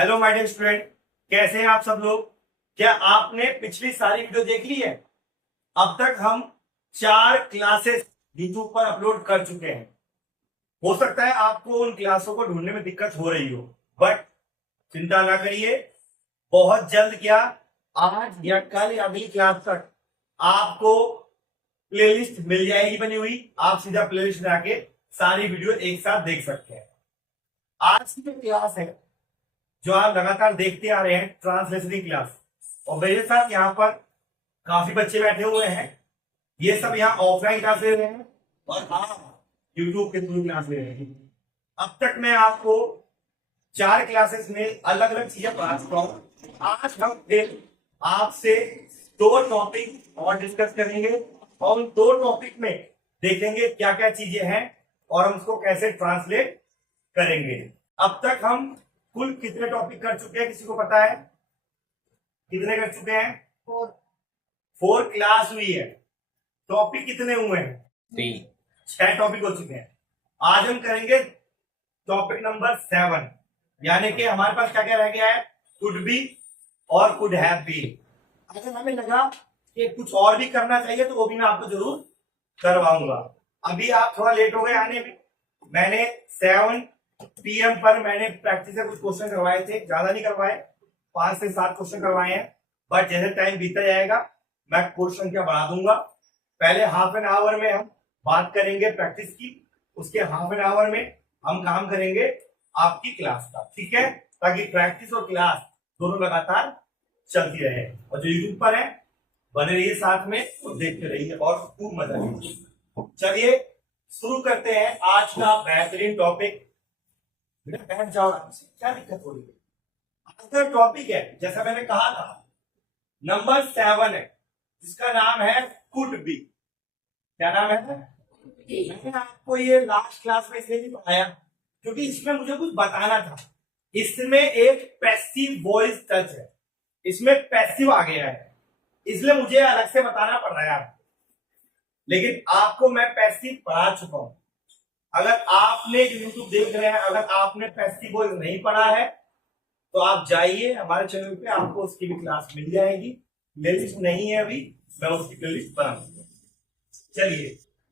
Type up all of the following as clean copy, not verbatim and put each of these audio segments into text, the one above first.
Hello my dear student, कैसे हैं आप सब लोग। क्या आपने पिछली सारी वीडियो देख ली है? अब तक हम 4 क्लासेस यूट्यूब पर अपलोड कर चुके हैं। हो सकता है आपको उन क्लासों को ढूंढने में दिक्कत हो रही हो, बट चिंता ना करिए। बहुत जल्द, क्या आज या कल या अगली क्लास तक आपको प्लेलिस्ट मिल जाएगी बनी हुई। आप सीधा प्लेलिस्ट में आके सारी वीडियो एक साथ देख सकते हैं। आज की जो क्लास है, जो आप लगातार देखते आ रहे हैं, ट्रांसलेशनल क्लास, और मेरे साथ यहाँ पर काफी बच्चे बैठे हुए हैं। ये सब यहाँ ऑफलाइन क्लास ले रहे हैं और आप यूट्यूब के थ्रू क्लास ले रहे हैं। अब तक मैं आपको 4 क्लासेस में अलग अलग चीजें पढ़ा चुका हूँ। आज हम आपसे 2 टॉपिक और डिस्कस करेंगे और उन 2 टॉपिक में देखेंगे क्या क्या चीजें हैं और हम उसको कैसे ट्रांसलेट करेंगे। अब तक हम कुल कितने टॉपिक कर चुके हैं, किसी को पता है? कितने कर चुके हैं? 4 क्लास हुई है। टॉपिक कितने हुए हैं? 6 टॉपिक हो चुके हैं। आज हम करेंगे टॉपिक नंबर 7, यानी कि हमारे पास क्या क्या रह गया है? कुड बी और कुड हैव बीन। अगर हमें लगा कि कुछ और भी करना चाहिए तो वो भी मैं आपको जरूर करवाऊंगा। अभी आप थोड़ा लेट हो गए आने में। मैंने 7 PM पर मैंने प्रैक्टिस से कुछ क्वेश्चन करवाए थे, ज्यादा नहीं करवाए, 5 से 7 क्वेश्चन करवाए हैं। बट जैसे टाइम बीता जाएगा मैं क्वेश्चन क्या बढ़ा दूंगा। पहले हाफ एन आवर में हम बात करेंगे प्रैक्टिस की, उसके हाफ एन आवर में हम काम करेंगे आपकी क्लास का, ठीक है? ताकि प्रैक्टिस और क्लास दोनों लगातार चलती रहे। और जो यूट्यूब पर है बने रहिए साथ में और देखते रहिए और खूब मजा लीजिए। चलिए शुरू करते हैं आज का बेहतरीन टॉपिक। बैठ जाओ, क्या दिक्कत हो रही है? आज का टॉपिक है, जैसा मैंने कहा था, नंबर 7 है, जिसका नाम है कुड बी। क्या नाम है? मैंने आपको ये लास्ट क्लास में इसलिए नहीं पढ़ाया क्योंकि इसमें मुझे कुछ बताना था। इसमें एक पैसिव वॉइस टच है, इसमें पैसिव आ गया है, इसलिए मुझे अलग से बताना पड़ रहा है। लेकिन आपको मैं पैसिव पढ़ा चुका हूं। अगर आपने यूट्यूब देख रहे हैं, अगर आपने पैसिव वॉइस नहीं पढ़ा है तो आप जाइए हमारे चैनल पे, आपको उसकी भी क्लास मिल जाएगी। प्लेलिस्ट नहीं है अभी, मैं उसकी प्लेलिस्ट बना दूंगा। चलिए,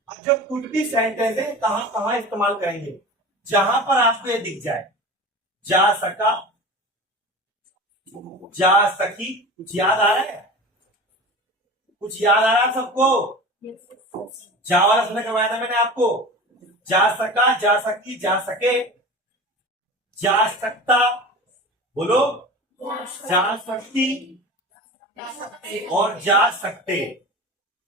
अब जो कुड बी सेंटेंस है कहां कहां इस्तेमाल करेंगे? जहां पर आपको ये दिख जाए, जा सका, जा सकी। कुछ याद आ रहा है? कुछ याद आ रहा है सबको? जा वाला सुनने करवाया था मैंने आपको। जा सका, जा सकी, जा सके, जा सकता, बोलो, जा सकती और जा सकते।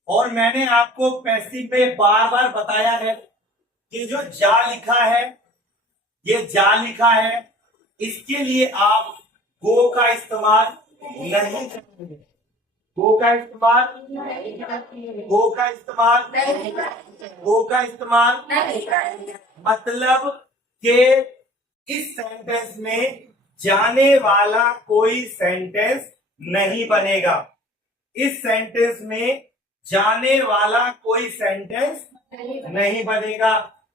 और मैंने आपको पैसिव में बार बार बताया है कि जो जा लिखा है, ये जा लिखा है, इसके लिए आप गो का इस्तेमाल नहीं करेंगे। गो का इस्तेमाल, गो का इस्तेमाल, गो का इस्तेमाल मतलब के इस सेंटेंस में जाने वाला कोई सेंटेंस नहीं बनेगा। इस सेंटेंस में जाने वाला कोई सेंटेंस नहीं बनेगा।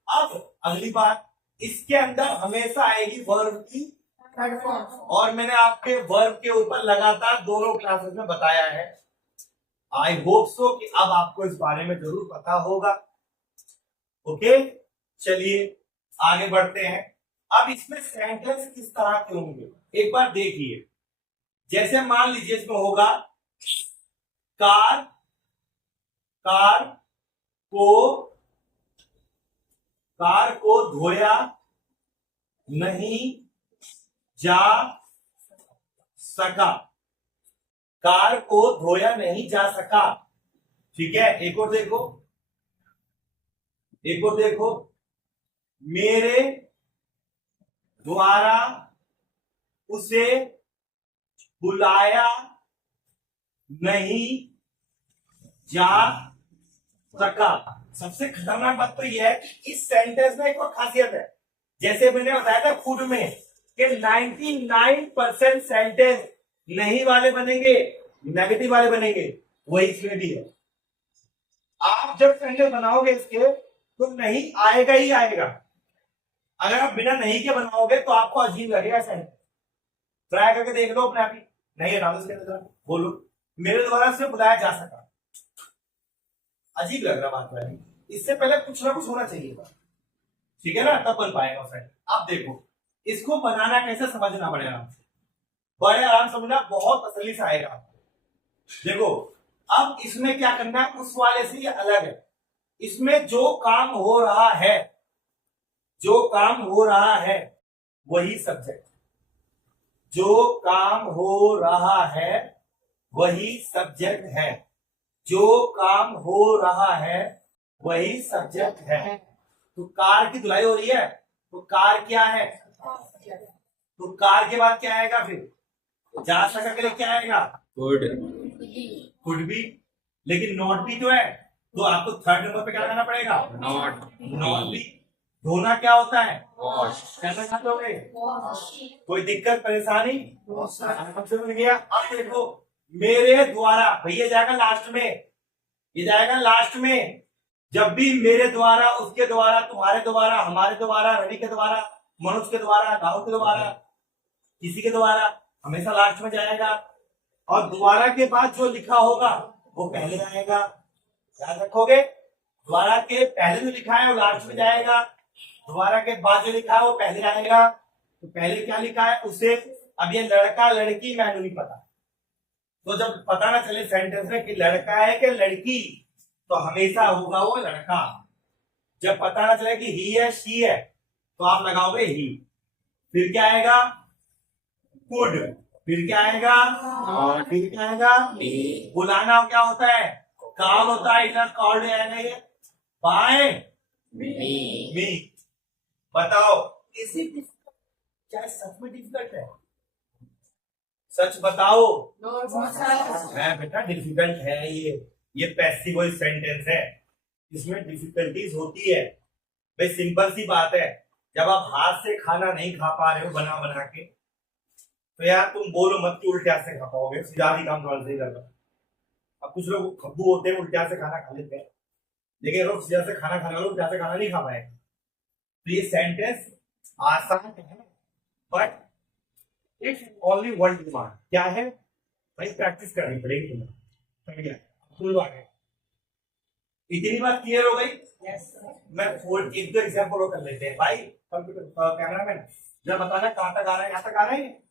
अब अगली बात, इसके अंदर हमेशा आएगी वर्ब की, और मैंने आपके वर्ब के ऊपर लगातार दोनों क्लासेस में बताया है। आई होप सो कि अब आपको इस बारे में जरूर पता होगा। ओके, चलिए आगे बढ़ते हैं। अब इसमें सेंटेंस किस तरह के होंगे एक बार देखिए। जैसे मान लीजिए इसमें होगा कार, कार को धोया नहीं जा सका। कार को धोया नहीं जा सका, ठीक है? एक और देखो, एक और देखो, मेरे द्वारा उसे बुलाया नहीं जा सका। सबसे खतरनाक बात तो यह है कि इस सेंटेंस में एक और खासियत है। जैसे मैंने बताया था खुद में कि 99% सेंटेंस नहीं वाले बनेंगे, नेगेटिव वाले बनेंगे, वही इसमें भी है। आप जब सेंटेंस बनाओगे इसके तो नहीं आएगा ही आएगा। अगर आप बिना नहीं के बनाओगे तो आपको अजीब लगेगा सेंटेंस। ट्राई करके देख लो अपने आप ही। नहीं हटा दो इसके अंदर, बोलो मेरे द्वारा से बुलाया जा सका। अजीब लग रहा बात वाली, इससे पहले कुछ ना कुछ होना चाहिए था, ठीक है ना, तब बन पाएगा फ्रेंड। अब देखो इसको बनाना कैसे समझना बड़े आराम से, बड़े आराम समझना, बहुत तसल्ली से आएगा। देखो अब इसमें क्या करना है, उस वाले से ये अलग है। इसमें जो काम हो रहा है, जो काम हो रहा है वही सब्जेक्ट, जो काम हो रहा है वही सब्जेक्ट है, जो काम हो रहा है वही सब्जेक्ट है। तो कार की धुलाई हो रही है, तो कार क्या है, तो कार के बाद क्या आएगा, फिर जा सका के लिए क्या आएगा, कुड भी, लेकिन नॉट भी तो है, तो आपको थर्ड नंबर पे क्या लगाना पड़ेगा, नॉट भी। धोना क्या होता है, कैसे खाते होगे, कोई दिक्कत परेशानी, मिल गया। अब देखो मेरे द्वारा, भैया जाएगा लास्ट में, ये जाएगा लास्ट में। जब भी मेरे द्वारा, उसके द्वारा, तुम्हारे द्वारा, हमारे द्वारा, रवि के द्वारा, मनोज के द्वारा, गाँव के द्वारा, किसी के द्वारा, हमेशा लास्ट में जाएगा। और द्वारा के बाद जो लिखा होगा वो पहले आएगा, याद रखोगे। द्वारा के पहले जो लिखा है वो लास्ट में जाएगा, द्वारा के बाद जो लिखा है वो पहले आएगा। तो पहले क्या लिखा है उसे, अब ये लड़का लड़की मैंने नहीं पता, तो जब पता ना चले सेंटेंस में कि लड़का है कि लड़की, तो हमेशा होगा वो लड़का। जब पता ना चले कि ही है शी है, तो आप लगाओगे ही। फिर क्या आएगा, कुड, फिर क्या आएगा, फिर क्या आएगा, बुलाना क्या होता है, कॉल होता है, इधर कॉल्ड आएगा ये, बाय मी। बताओ इसी क्या सच में डिफिकल्ट है, सच बताओ। मैं बेटा डिफिकल्ट है ये पैसिव वॉइस सेंटेंस है, इसमें डिफिकल्टीज होती है भाई। सिंपल सी बात है, जब आप हाथ से खाना नहीं खा पा रहे हो बना बना के, तो यार तुम बोलो मत कि उल्टे हाथ से खा पाओगे, सीधा ही काम तुम्हारे से करना। अब कुछ लोग खब्बू होते हैं, उल्टे हाथ से खाना खा लेते हैं, लेकिन लोग सीधा से खाना खाने वाले उल्टे हाथ से खाना नहीं खा पाए। तो ये सेंटेंस आसान है, but it's only one demand, क्या है भाई, प्रैक्टिस करनी पड़ेगी तुम्हें, समझ गया। इतनी बात क्लियर हो गई। मैं एक दो एग्जाम्पल और कर लेते हैं भाई। कंप्यूटर कैमरामैन जब बताना कहां तक आ रहा है, यहाँ तक आ रहा है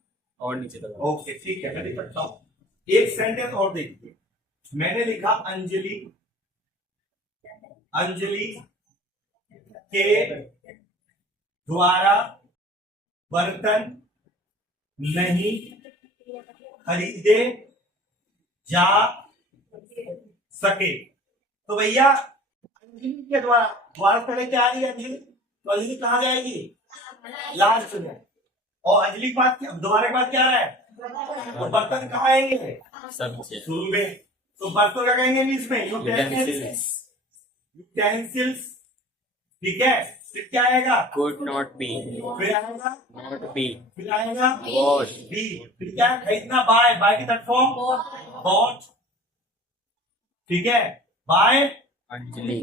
और नीचे तक, ओके ठीक है, मैं लिख सकता हूँ। एक सेंटेंस और देखिए, मैंने लिखा अंजलि, अंजलि के द्वारा बर्तन नहीं खरीदे जा सके। तो भैया अंजलि के द्वारा, द्वारा पहले क्या आ रही है अंजलि, तो अंजलि कहाँ जाएगी, लास्ट में। और अंजलि के बाद दोबारा के बाद क्या है, तो बर्तन कहाँ आएंगे, शुरू में। तो बर्तन क्या कहेंगे इंग्लिश में, यूटेंसिल्स, यूटेंसिल्स, ठीक है। फिर क्या आएगा, could not be, फिर आएगा not be, फिर आएगा was, बी, फिर क्या है, खरीदना, बाय, बाय की थर्ड फॉर्म बॉट, ठीक है, बाय अंजलि,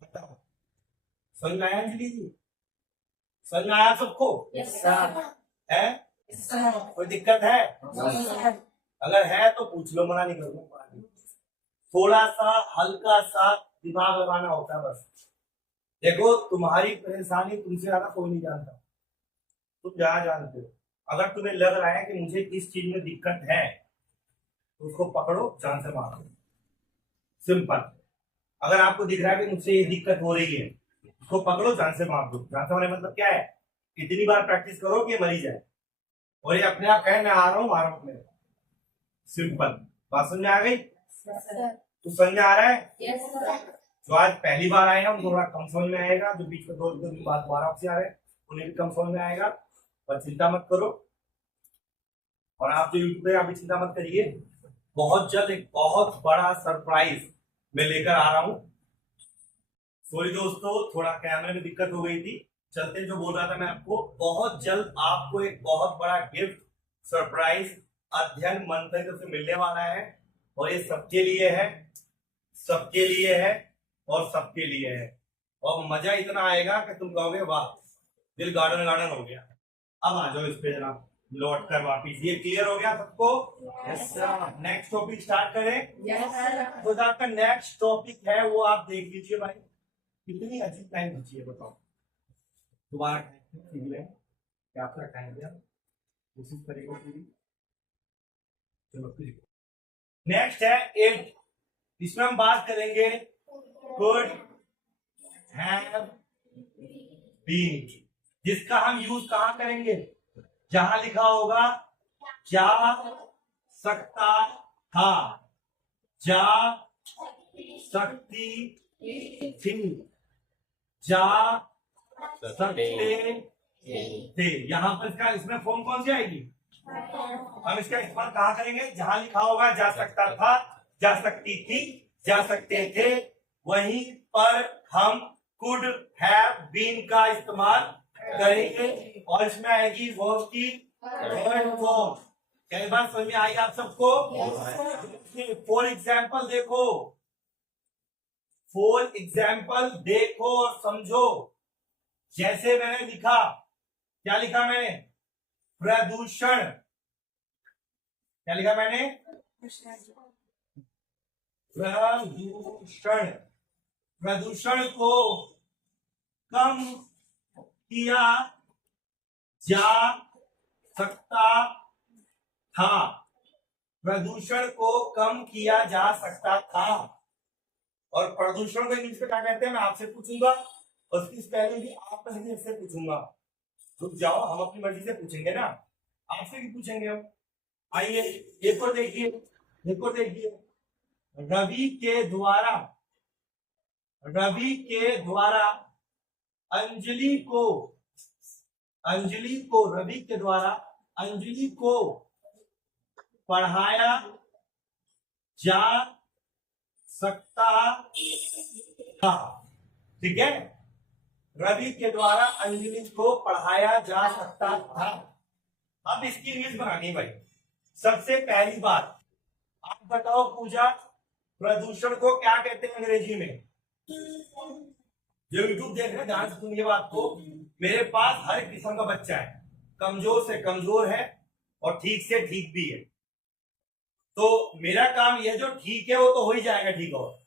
बताओ समझ में आया अंजलि जी, समझ में आया सबको, है कोई दिक्कत है, अगर है तो पूछ लो, मना नहीं करूंगा। थोड़ा सा हल्का सा दिमाग लगाना होता है बस। देखो तुम्हारी परेशानी तुमसे ज्यादा कोई नहीं जानता, तुम जहाँ जानते हो। अगर तुम्हें लग रहा है कि मुझे इस चीज में दिक्कत है, तो उसको पकड़ो, जान से मारो, सिंपल। अगर आपको दिख रहा है कि मुझसे ये दिक्कत हो रही है, उसको पकड़ो, जान से मार दो। जान से मारने मतलब क्या है, इतनी बार प्रैक्टिस करो कि मरी जाए, और ये अपने आप कहे मैं आ रहा हूँ, आ रहा हूँ, सिंपल। बात समझ में आ गई, तो समझ में आ रहा है। जो आज पहली बार आए ना थोड़ा कम समझ में आएगा, जो बीच में दो बात दोबारा से आ रहे हैं उन्हें भी कम समझ में आएगा, पर चिंता मत करो। और आप जो यूट्यूब पे, आप भी चिंता मत करिए, बहुत जल्द एक बहुत बड़ा सरप्राइज मैं लेकर आ रहा हूँ। सॉरी दोस्तों, थोड़ा कैमरे में दिक्कत हो गई थी, चलते जो बोल रहा था मैं आपको, बहुत जल्द आपको एक बहुत बड़ा गिफ्ट सरप्राइज अध्ययन मंत्र से मिलने वाला है, और ये सबके लिए है, सबके लिए है, और सबके लिए है। और मजा इतना आएगा कि तुम कहोगे वाह। दिल गार्डन गार्डन हो गया। अब आ जाओ इस पे जनाब, लौट कर वापिस। ये क्लियर हो गया सबको? नेक्स्ट टॉपिक स्टार्ट करें? तो आपका नेक्स्ट टॉपिक है वो आप देख लीजिए भाई। कितनी अच्छी टाइम बची है बताओ, दोबारा क्या टाइम दिया, कोशिश करेगा पूरी। चलो नेक्स्ट है 8। इसमें हम बात करेंगे कुड हैव बीन, जिसका हम यूज कहां करेंगे? जहां लिखा होगा जा सकता था, जा सकती थी, जा सकते थे। यहां पर इसका इसमें फॉर्म कौन सी आएगी? हम इसका इस्तेमाल कहां करेंगे? जहां लिखा होगा जा सकता था, जा सकती थी, जा सकते थे, वहीं पर हम कुड हैव बीन का इस्तेमाल करेंगे और इसमें आएगी वर्ब की थर्ड फॉर्म। क्या बात समझ में आई आप सबको? फॉर एग्जाम्पल देखो, फॉर एग्जाम्पल देखो और समझो। जैसे मैंने लिखा, क्या लिखा मैंने? प्रदूषण। क्या लिखा मैंने? प्रदूषण। प्रदूषण को कम किया जा सकता था, प्रदूषण को कम किया जा सकता था। और प्रदूषण को इंग्लिश में क्या कहते हैं मैं आपसे पूछूंगा, और उसकी स्पेलिंग भी आप से पूछूंगा। रुक जाओ, हम अपनी मर्जी से पूछेंगे ना, आपसे भी पूछेंगे हम। आइए एक और देखिए, एक और देखिए। रवि के द्वारा अंजलि को रवि के द्वारा अंजलि को पढ़ाया जा सकता था। ठीक है, रवि के द्वारा अंजलि को पढ़ाया जा सकता था। अब इसकी इंग्लिश बनानी भाई। सबसे पहली बात आप बताओ पूजा, प्रदूषण को क्या कहते हैं अंग्रेजी में? जो यूट्यूब देख रहे हैं ध्यान से सुनिए बात को। मेरे पास हर किस्म का बच्चा है, कमजोर से कमजोर है और ठीक से ठीक भी है। तो मेरा काम यह, जो ठीक है वो तो हो ही जाएगा ठीक, और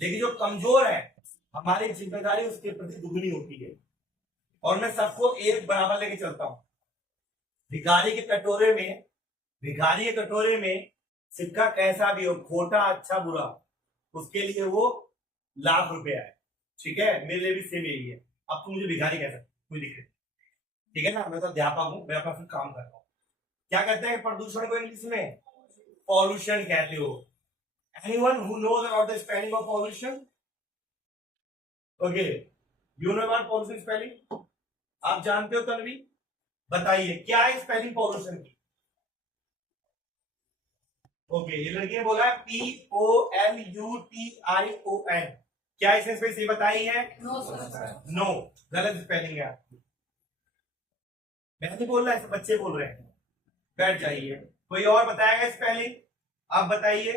लेकिन जो कमजोर है हमारी जिम्मेदारी उसके प्रति दुगनी होती है। और मैं सबको एक बराबर लेके चलता हूं। भिखारी के कटोरे में सिक्का कैसा भी हो, खोटा अच्छा बुरा, उसके लिए वो लाख रुपया है। ठीक है, मेरे लिए भी सेम यही है। अब तुम मुझे भिखारी कह सकते, कोई दिक्कत, ठीक है ना? मैं तो अध्यापक हूं, मैं अपना फिर काम कर रहा हूं। क्या कहते हैं प्रदूषण को इंग्लिश में? पॉल्यूशन कहते हो। Anyone who knows about the spelling of pollution? Okay, you know about pollution spelling? आप जानते हो तन्वी? बताइए क्या है स्पेलिंग पॉल्यूशन की? ओके, ये लड़की ने बोला POLUTION। क्या इसने स्पेलिंग बताई है? नो, गलत स्पेलिंग है आपकी। मैं नहीं बोल रहा, बच्चे बोल रहे हैं। बैठ जाइए, कोई और बताएगा स्पेलिंग? आप बताइए।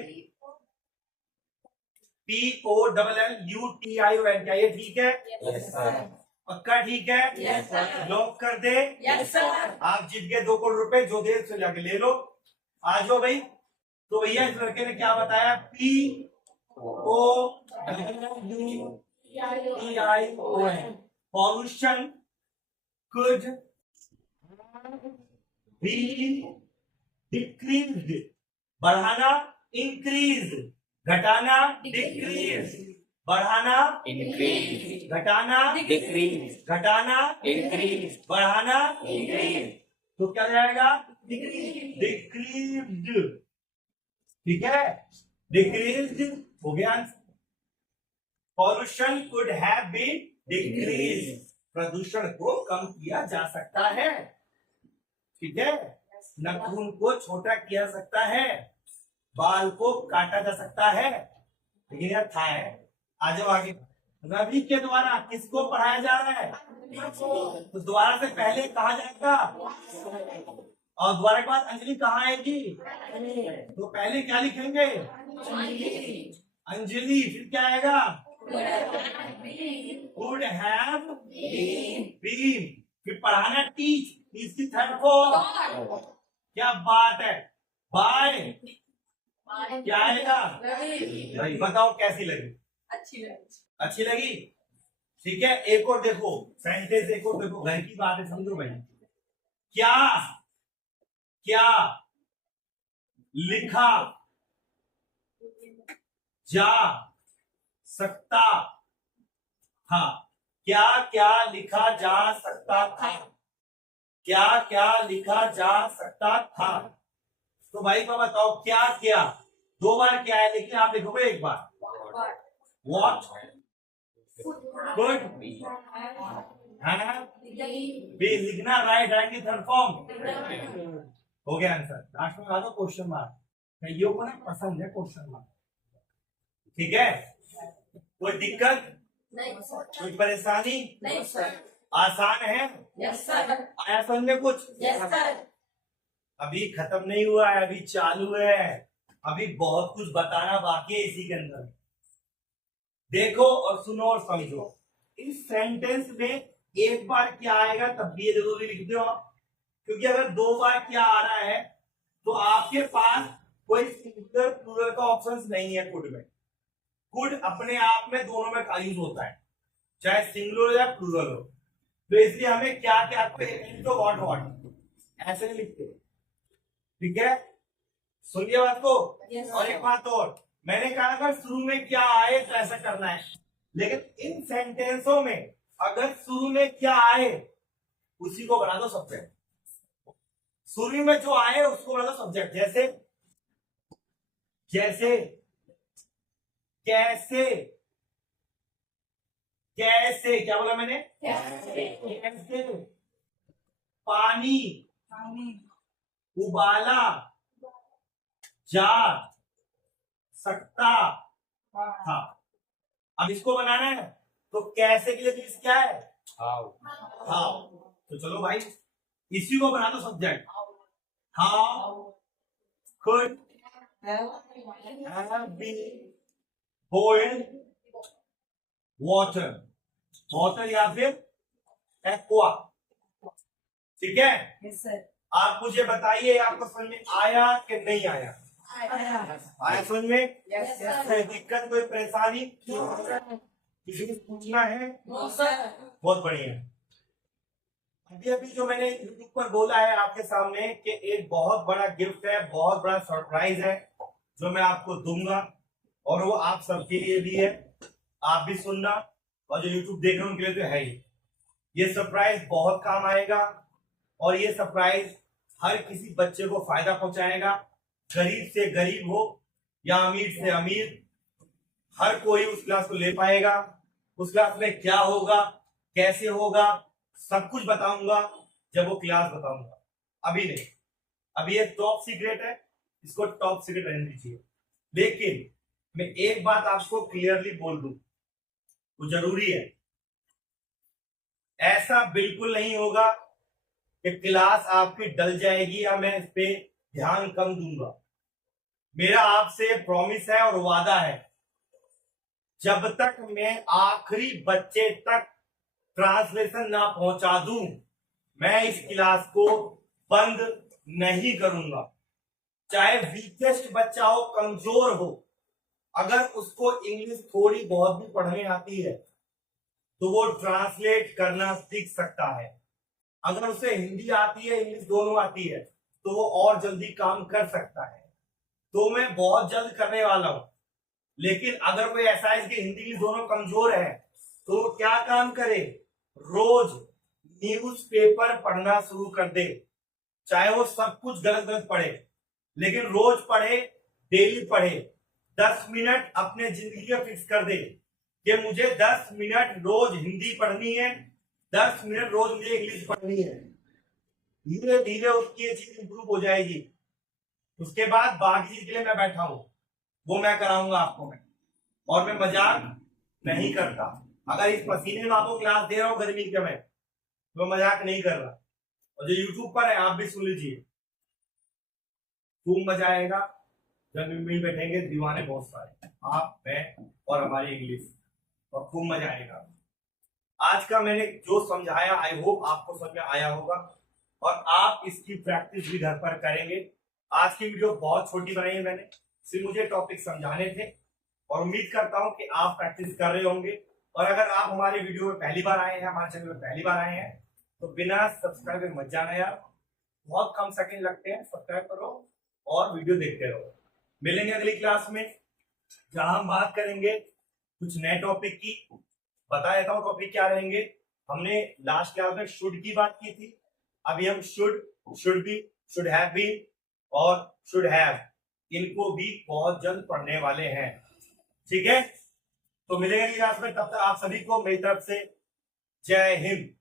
POLLUTION, क्या ये ठीक है? पक्का ठीक है? लॉक कर दे। आप जीत गए 2 करोड़ रुपए, जो दे से जाके ले लो। आ जाओ भाई। तो भैया इस लड़के ने क्या बताया? POLUTION। Pollution could be decrease, बढ़ाना इंक्रीज, घटाना डिक्रीज, बढ़ाना increase, घटाना decrease, घटाना increase, बढ़ाना। increase, तो क्या जाएगा? डिक्रीज। ठीक है, डिक्रीज हो गया answer. Pollution could have been decrease, प्रदूषण को कम किया जा सकता है। ठीक है, नाखून को छोटा किया जा सकता है, बाल को काटा जा सकता है, लेकिन यह था है। आ जाओ आगे। रवि के द्वारा किसको पढ़ाया जा रहा है? तो द्वारा से पहले कहा जाएगा, और द्वारा के बाद अंजलि कहाँ आएगी? तो पहले क्या लिखेंगे? अंजलि। फिर क्या आएगा? Would have been। फिर पढ़ाना टीच, टीच की थर्ड फॉर्म क्या बात है, बाय क्या आएगा भाई, बताओ कैसी लगी, अच्छी लगी। ठीक है, एक और देखो सेंटेंस, एक और देखो, घर की बात है समझो भाई। क्या क्या लिखा जा सकता था, क्या क्या लिखा जा सकता था, क्या क्या लिखा जा सकता था। तो भाई को बताओ क्या क्या, दो बार क्या है लेकिन आप लिखोगे एक बार, वॉट, गुड, भी लिखना, राइट, राइट की थर्ड फॉर्म हो गया आंसर। लास्ट में लगा दो क्वेश्चन मार्क, कईयों को ना पसंद है क्वेश्चन मार्क। ठीक है, कोई दिक्कत, कोई परेशानी, आसान है, आया समझ में कुछ, अभी खत्म नहीं हुआ है, अभी चालू है, अभी बहुत कुछ बताना बाकी है इसी के अंदर। देखो और सुनो और समझो, इस सेंटेंस में एक बार क्या आएगा तब भी ये जरूरी लिख दो, क्योंकि अगर दो बार क्या आ रहा है तो आपके पास कोई सिंगुलर प्लूरल का ऑप्शन नहीं है कुड में। कुड अपने आप में दोनों में का यूज होता है, चाहे सिंगुलर हो या प्लूरल हो। तो इसलिए हमें क्या क्या तो व्हाट व्हाट ऐसे नहीं लिखते। ठीक है, सुनिए बात को। और एक बात और, मैंने कहा अगर शुरू में क्या आए तो ऐसा करना है, लेकिन इन सेंटेंसों में अगर शुरू में क्या आए उसी को बना दो सब्जेक्ट, शुरू में जो आए उसको बना दो सब्जेक्ट। जैसे जैसे कैसे, कैसे क्या बोला मैंने, कैसे पानी उबाला जा सकता था। अब इसको बनाना है तो कैसे के लिए इंग्लिश क्या है, हाउ। तो चलो भाई इसी को बना दो subject, how could have been boiled water, water या फिर एक्वा। ठीक है, आप मुझे बताइए आपको समझ में आया कि नहीं आया, आया समझ में, कोई दिक्कत कोई परेशानी, किसी को पूछना है, बहुत बढ़िया। अभी अभी जो मैंने यूट्यूब पर बोला है आपके सामने कि एक बहुत बड़ा गिफ्ट है, बहुत बड़ा सरप्राइज है जो मैं आपको दूंगा, और वो आप सबके लिए भी है, आप भी सुनना, और जो यूट्यूब देख रहे हैं उनके लिए तो है ही। ये सरप्राइज बहुत काम आएगा, और ये सरप्राइज हर किसी बच्चे को फायदा पहुंचाएगा, गरीब से गरीब हो या अमीर से अमीर, हर कोई उस क्लास को ले पाएगा। उस क्लास में क्या होगा, कैसे होगा, सब कुछ बताऊंगा जब वो क्लास बताऊंगा, अभी नहीं। अभी ये टॉप सीक्रेट है, इसको टॉप सीक्रेट रहने दीजिए। लेकिन मैं एक बात आपको क्लियरली बोल दूं, वो जरूरी है, ऐसा बिल्कुल नहीं होगा कि क्लास आपकी डल जाएगी या मैं इस पे ध्यान कम दूंगा। मेरा आपसे प्रॉमिस है और वादा है, जब तक मैं आखिरी बच्चे तक ट्रांसलेशन ना पहुंचा दूं मैं इस क्लास को बंद नहीं करूंगा। चाहे वीकेस्ट बच्चा हो, कमजोर हो, अगर उसको इंग्लिश थोड़ी बहुत भी पढ़ने आती है तो वो ट्रांसलेट करना सीख सकता है। अगर उसे हिंदी आती है, इंग्लिश दोनों आती है, तो वो और जल्दी काम कर सकता है। तो मैं बहुत जल्द करने वाला हूं, लेकिन अगर कोई ऐसा है कि हिंदी इंग्लिश दोनों कमजोर है तो वो क्या काम करे, रोज न्यूज़पेपर पढ़ना शुरू कर दे। चाहे वो सब कुछ गलत गलत पढ़े, लेकिन रोज पढ़े, डेली पढ़े। 10 मिनट अपने जिंदगी में फिक्स कर दे कि मुझे 10 मिनट रोज हिंदी पढ़नी है, 10 मिनट रोज मुझे इंग्लिश पढ़नी है। धीरे धीरे उसकी ये चीज इंप्रूव हो जाएगी। उसके बाद बाकी चीज के लिए मैं बैठा हूं, वो मैं कराऊंगा आपको मैं, और मैं मजाक नहीं करता। अगर इस पसीने में आपको क्लास दे रहा हूँ गर्मी के में, तो मजाक नहीं कर रहा। और जो यूट्यूब पर है आप भी सुन लीजिए, खूब मजा आएगा जब मिल बैठेंगे दीवाने बहुत सारे, आप, मैं और हमारी इंग्लिश, और खूब मजा आएगा। आज का मैंने जो समझाया आई होप आपको समझ में आया होगा और आप इसकी प्रैक्टिस भी घर पर करेंगे। आज की वीडियो बहुत छोटी बनाई है मैंने, सिर्फ मुझे टॉपिक समझाने थे और उम्मीद करता हूं कि आप प्रैक्टिस कर रहे होंगे। और अगर आप हमारे वीडियो में पहली बार आए हैं, हमारे चैनल में पहली बार आए हैं, तो बिना सब्सक्राइब मत जाना यार, बहुत कम सेकंड लगते हैं। सब्सक्राइब करो और वीडियो देखते रहो। मिलेंगे अगली क्लास में जहां हम बात करेंगे कुछ नए टॉपिक की। बता देता हूं टॉपिक क्या रहेंगे। हमने लास्ट क्लास में शुड की बात की थी, अभी हम should be, should have been और शुड हैव, इनको भी बहुत जल्द पढ़ने वाले हैं। ठीक है, तो मिलेंगे अगली क्लास में। तब तक आप सभी को मेरी तरफ से जय हिंद।